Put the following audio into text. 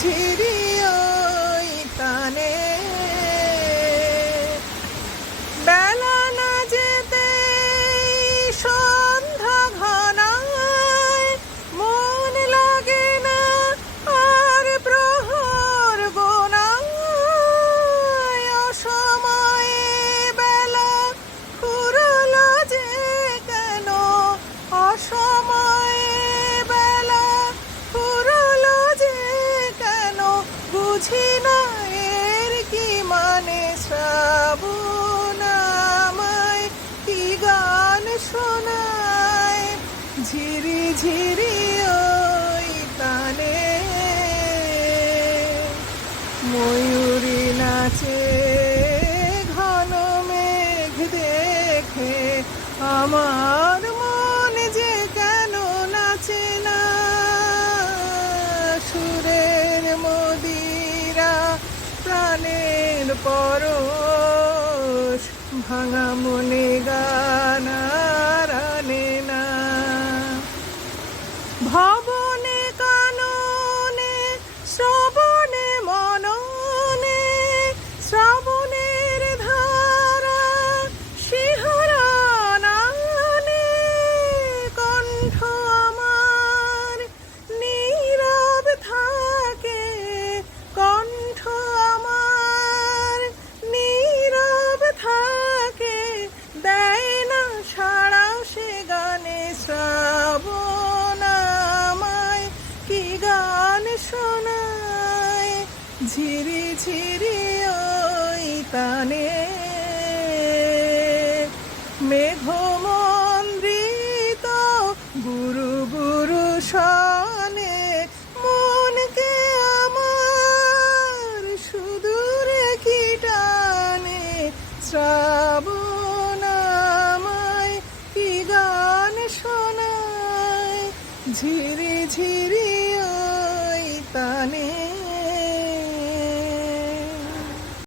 ঝিরি ওই তানে বেলা না যেতে সন্ধ্যা ঘনায় মন লাগে না আর প্রহর গোনায় অসময়ে বেলা ফুরলো যে কেন অসময়ে বেলা ফুরলো যে কেন বুঝি না এর কি মানে শ্রাবণ আমায় কি গান শোনায় ঝিরি ঝিরি ওই তানে ময়ূরী নাচে ঘন মেঘ দেখে আমার মন যে কেন নাচে না সুরের মদিরা প্রাণের পরশ ভাঙা মনে গান আর আনে না ভবনে কাননে শ্রবণে মননে শ্রাবণের ধারা শিহরণ আনে কণ্ঠ আমার নীরব থাকে কণ্ঠ আমার নীরব থাকে দেয় না সাড়া সে গানে শ্রাবণ আমায় কি গান শোনায় ঝিরি ঝিরি ওই তানে।